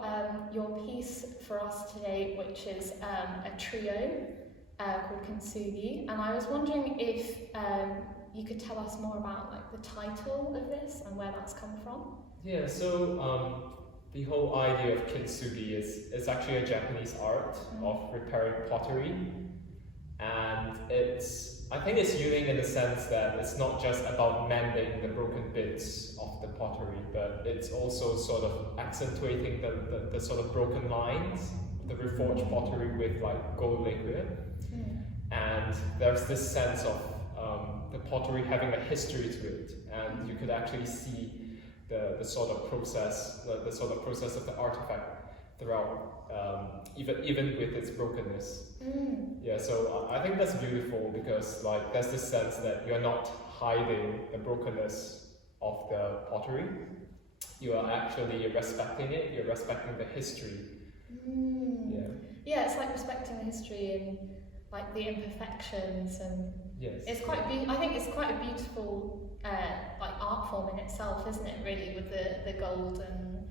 got your piece for us today, which is a trio called Kintsugi, and I was wondering if you could tell us more about like the title of this and where that's come from. Yeah, so the whole idea of Kintsugi is actually a Japanese art of repairing pottery, and I think it's unique in the sense that it's not just about mending the broken bits of the pottery, but it's also sort of accentuating the sort of broken lines, the reforged pottery with like gold liquid. And there's this sense of the pottery having a history to it, and you could actually see the sort of process, the sort of process of the artifact throughout, even with its brokenness. Yeah, so I think that's beautiful because like there's this sense that you're not hiding the brokenness of the pottery. You are actually respecting it. You're respecting the history. Yeah, it's like respecting the history and like the imperfections, and yes, it's quite. I think it's quite a beautiful like art form in itself, isn't it? Really, with the gold and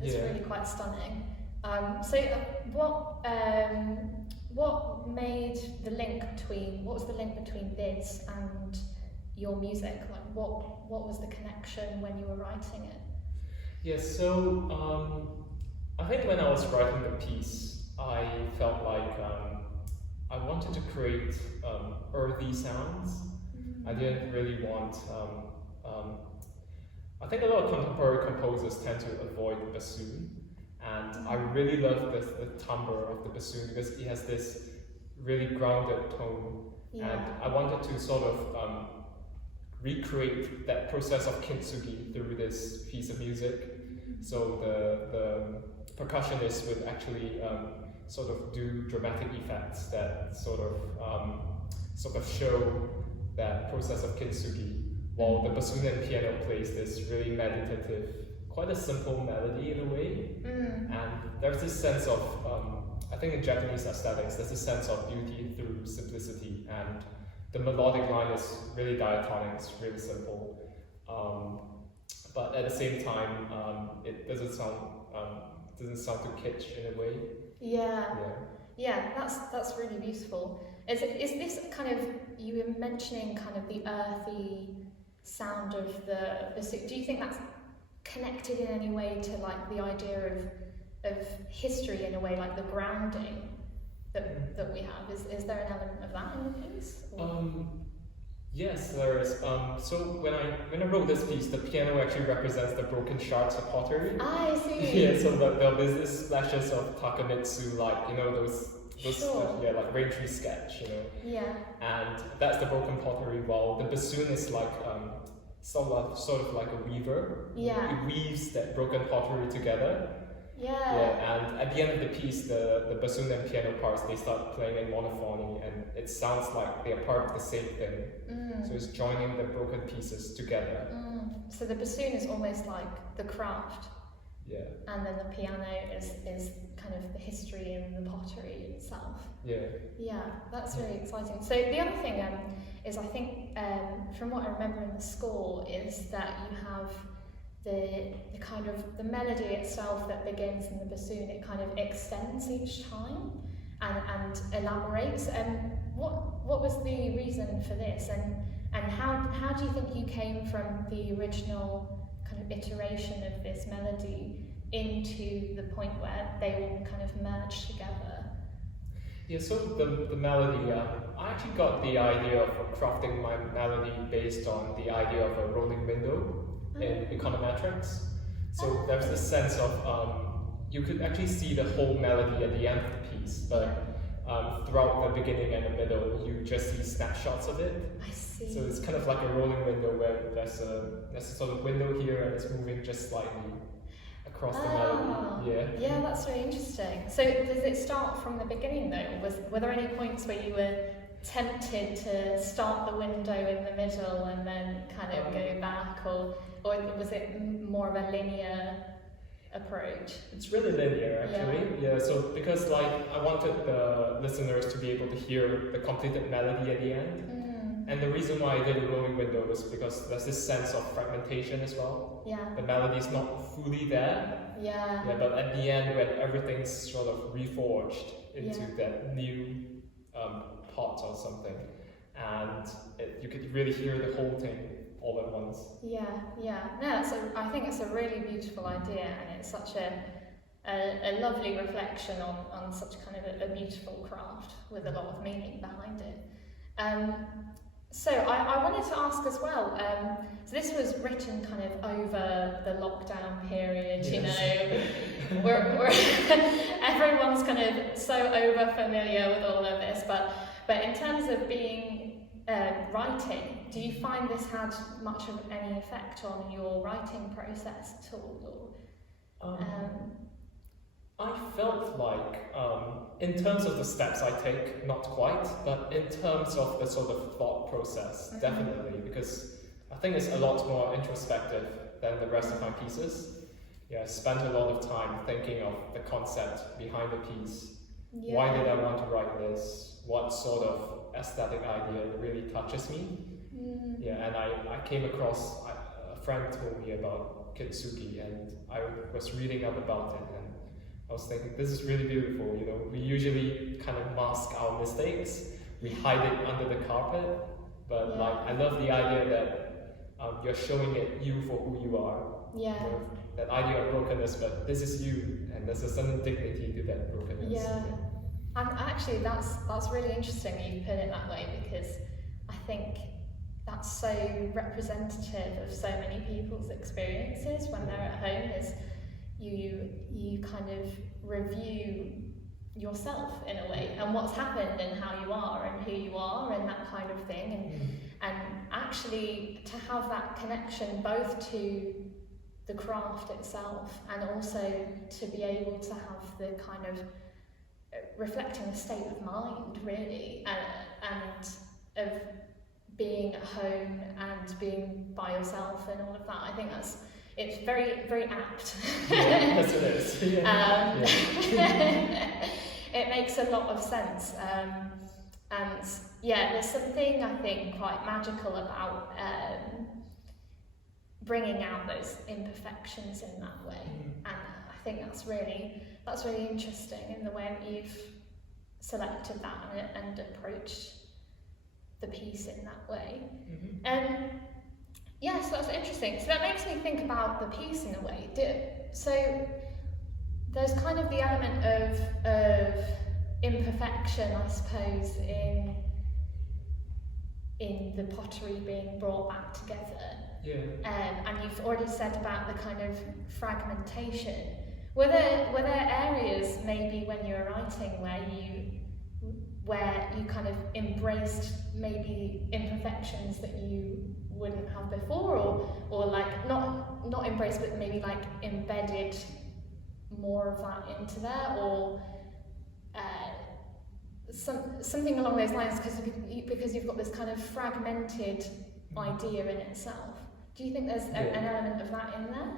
it's really quite stunning. So what made the link between? What was the link between this and your music? Like, what was the connection when you were writing it? Yeah, so I think when I was writing the piece, I felt like I wanted to create earthy sounds. I didn't really want. I think a lot of contemporary composers tend to avoid the bassoon, and I really love the timbre of the bassoon because it has this really grounded tone, and I wanted to sort of recreate that process of Kintsugi through this piece of music. So the percussionist would actually sort of do dramatic effects that sort of show that process of Kintsugi, while the bassoon and piano plays this really meditative, quite a simple melody in a way. And there's this sense of, I think in Japanese aesthetics, there's a sense of beauty through simplicity, and the melodic line is really diatonic, it's really simple. But at the same time, it doesn't sound too kitsch in a way. Yeah, that's really beautiful. Is this kind of, you were mentioning kind of the earthy sound of the bassoon. Do you think that's connected in any way to like the idea of history in a way, like the grounding that we have? Is there an element of that in the piece? Yes, there is. So when I wrote this piece, the piano actually represents the broken shards of pottery. I see. Yeah, so there's this splashes of Takamitsu, like, you know, those like rain tree sketch, you know. Yeah. And that's the broken pottery, while the bassoon is like sort of like a weaver. Yeah. It weaves that broken pottery together. Yeah. And at the end of the piece, the bassoon and piano parts, they start playing in monophony, and it sounds like they are part of the same thing. So it's joining the broken pieces together. So the bassoon is almost like the craft. Yeah. And then the piano is kind of the history and the pottery itself. Yeah, that's really exciting. So the other thing is, I think from what I remember in the score, is that you have the kind of the melody itself that begins in the bassoon, it kind of extends each time and elaborates. And what was the reason for this? And how do you think you came from the original kind of iteration of this melody into the point where they all kind of merge together? Yeah, so the melody, I actually got the idea of crafting my melody based on the idea of a rolling window in econometrics. So there's this sense of, you could actually see the whole melody at the end of the piece, but throughout the beginning and the middle, you just see snapshots of it. I see. So it's kind of like a rolling window where there's a sort of window here and it's moving just slightly across the melody. Yeah, that's really interesting. So does it start from the beginning though? Were there any points where you were tempted to start the window in the middle and then kind of go back, or was it more of a linear approach? It's really linear actually. Yeah, so because like I wanted the listeners to be able to hear the completed melody at the end. And the reason why I did a rolling window was because there's this sense of fragmentation as well. Yeah. The melody's not fully there. Yeah. Yeah, but at the end, when everything's sort of reforged into that new part or something, and you could really hear the whole thing all at once. Yeah, yeah. No, I think it's a really beautiful idea, and it's such a lovely reflection on such kind of a beautiful craft with a lot of meaning behind it. So I wanted to ask as well, so this was written kind of over the lockdown period, you know, we're everyone's kind of so over familiar with all of this, but in terms of being writing, do you find this had much of any effect on your writing process at all? Or, I felt like, in terms of the steps I take, not quite, but in terms of the sort of thought process, definitely, because I think it's a lot more introspective than the rest of my pieces. Yeah, I spent a lot of time thinking of the concept behind the piece. Yeah. Why did I want to write this? What sort of aesthetic idea really touches me? Yeah, and I came across, a friend told me about Kintsugi, and I was reading up about it, and I was thinking, this is really beautiful, you know. We usually kind of mask our mistakes, we hide it under the carpet, but like, I love the idea that you're showing it you for who you are. Yeah. You know, that idea of brokenness, but this is you, and there's a certain dignity to that brokenness. Yeah. And actually, that's really interesting you put it that way, because I think that's so representative of so many people's experiences when they're at home. Is you kind of review yourself in a way, and what's happened and how you are and who you are and that kind of thing, and actually to have that connection both to the craft itself and also to be able to have the kind of reflecting a state of mind really, and of being at home and being by yourself and all of that. I think it's very, very apt. Yes, it is. It makes a lot of sense. And yeah, there's something I think quite magical about bringing out those imperfections in that way. And I think that's really interesting in the way that you've selected that and approached the piece in that way. Yeah, so that's interesting. So that makes me think about the piece in a way. So there's kind of the element of imperfection, I suppose, in the pottery being brought back together. Yeah. And you've already said about the kind of fragmentation. Were there areas maybe when you were writing where you kind of embraced maybe imperfections that you wouldn't have before, or like not embraced, but maybe like embedded more of that into there, or something along those lines, because you've got this kind of fragmented idea in itself. Do you think there's an element of that in there?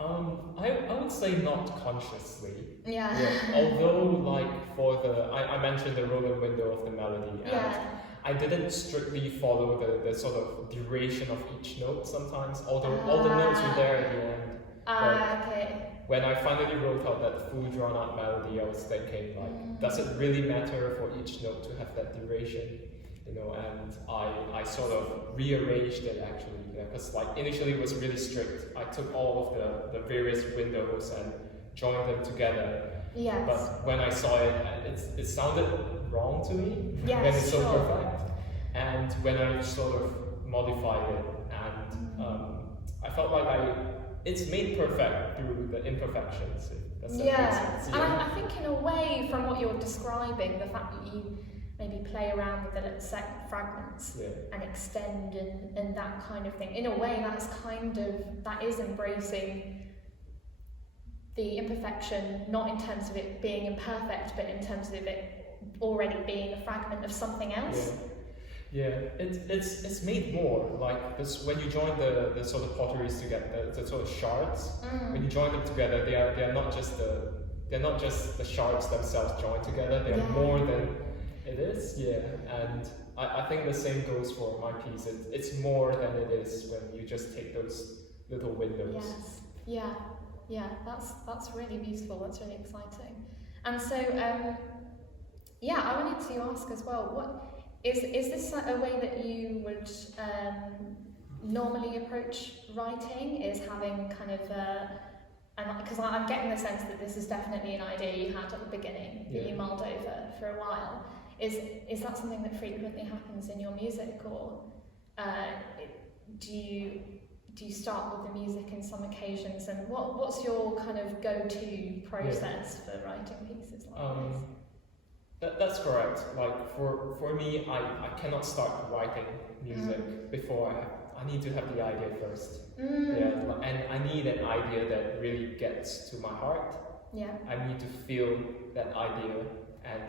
I would say not consciously. Yeah. Although, like for I mentioned the rolling window of the melody, and I didn't strictly follow the sort of duration of each note sometimes, although all the notes were there at the end. Okay. When I finally wrote out that full drawn out melody, I was thinking, like, does it really matter for each note to have that duration? You know, and I sort of rearranged it actually, because like initially it was really strict. I took all of the various windows and joined them together. Yes. But when I saw it, it sounded wrong to me yes, when it's so sure. perfect. And when I sort of modified it, and I felt like it's made perfect through the imperfections. If that makes sense. And I think in a way, from what you're describing, the fact that you maybe play around with the little fragments and extend and that kind of thing, in a way that is embracing the imperfection, not in terms of it being imperfect, but in terms of it already being a fragment of something else. Yeah, it's made more like this when you join the sort of potteries together, the sort of shards. When you join them together, they're not just the shards themselves joined together. They're more than it is. Yeah, and I think the same goes for my piece. It's more than it is when you just take those little windows. Yes. Yeah. That's really beautiful. That's really exciting. And so, I wanted to ask as well. What is this a way that you would normally approach writing? Is having kind of because I'm getting the sense that this is definitely an idea you had at the beginning that you mulled over for a while. Is that something that frequently happens in your music, or do you start with the music in some occasions? And what's your kind of go-to process for writing pieces like this? That's correct. Like for me, I cannot start writing music before I need to have the idea first. Yeah, and I need an idea that really gets to my heart. Yeah. I need to feel that idea, and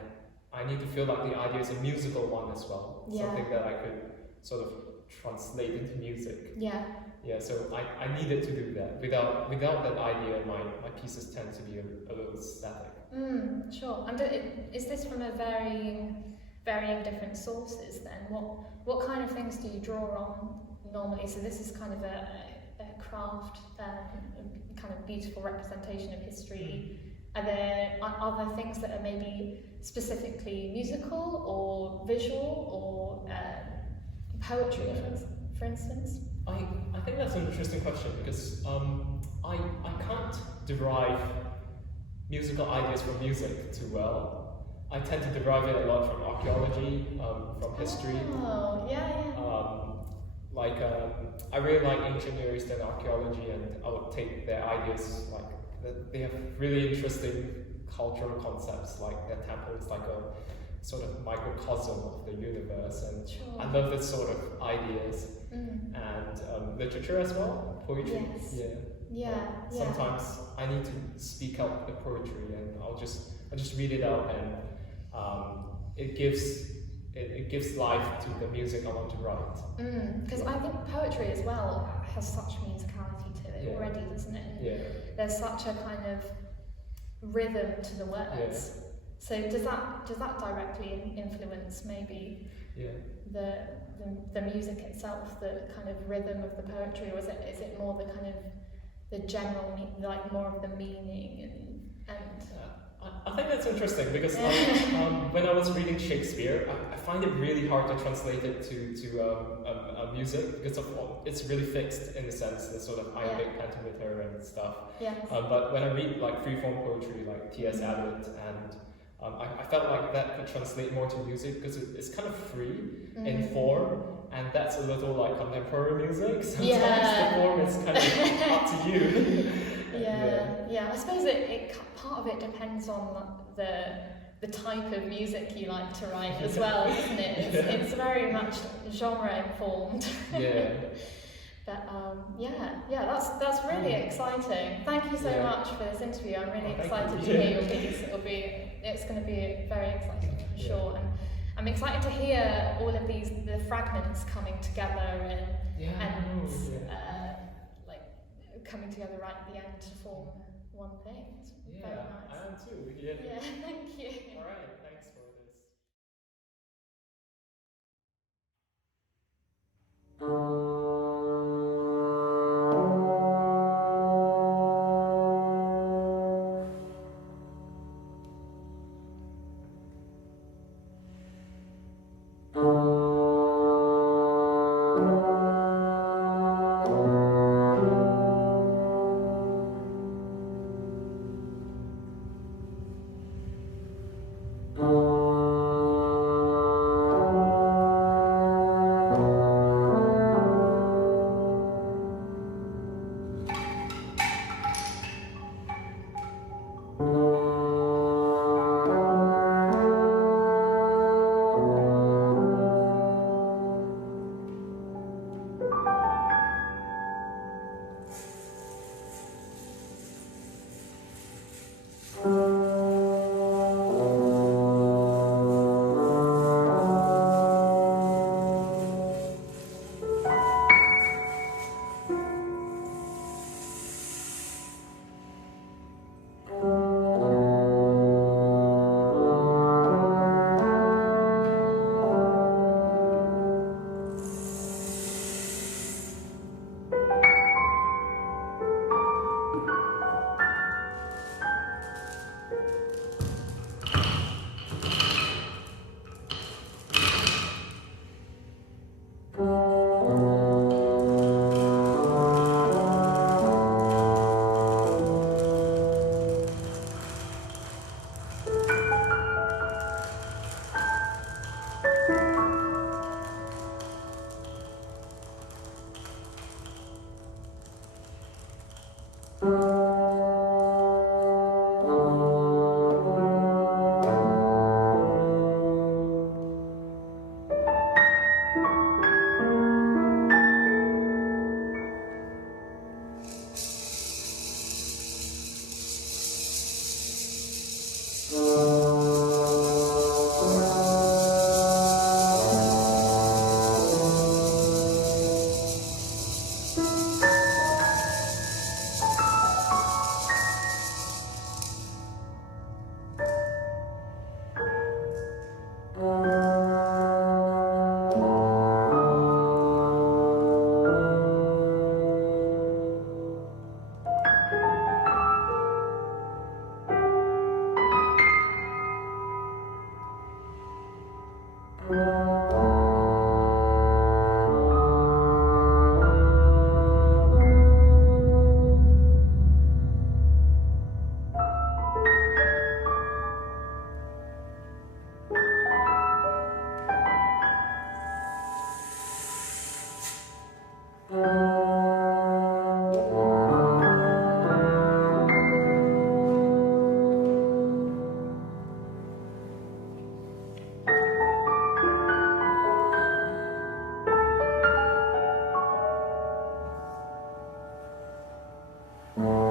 I need to feel like the idea is a musical one as well. Yeah. Something that I could sort of translate into music. Yeah. Yeah, so I needed to do that. Without that idea, my pieces tend to be a little static. Sure. And is this from a varying different sources then? What kind of things do you draw on normally? So this is kind of a craft, kind of beautiful representation of history. Are there other things that are maybe specifically musical or visual or poetry, for instance? I think that's an interesting question because I can't derive musical ideas from music too well. I tend to derive it a lot from archaeology, from history. Oh, yeah. I really like ancient Near Eastern archaeology, and I would take their ideas, like they have really interesting cultural concepts, like their temple is like a sort of microcosm of the universe, and I love this sort of ideas. And literature as well, poetry. Yes. Yeah. Sometimes I need to speak out the poetry, and I just read it out, and it gives life to the music I want to write. Because I think poetry as well has such musicality to it already, doesn't it? And there's such a kind of rhythm to the words. Yeah. So does that directly influence maybe the music itself, the kind of rhythm of the poetry, or is it more the kind of the general, like more of the meaning and I think that's interesting because when I was reading Shakespeare, I find it really hard to translate it to music because it's really fixed in the sense, the sort of iambic pentameter and stuff. Yes. But when I read like freeform poetry like T.S. Eliot, and I felt like that could translate more to music because it's kind of free in form, and that's a little like contemporary music. Sometimes the form is kind of up to you. Yeah. I suppose part of it depends on the type of music you like to write as well, isn't it? It's very much genre informed. Yeah. But that's really exciting. Thank you so much for this interview. I'm really excited to hear your piece. It's going to be very exciting for sure. And I'm excited to hear all of the fragments coming together and coming together right at the end to form one thing. It's very nice. I am too. Yeah, thank you. All right, thanks for this. Yeah.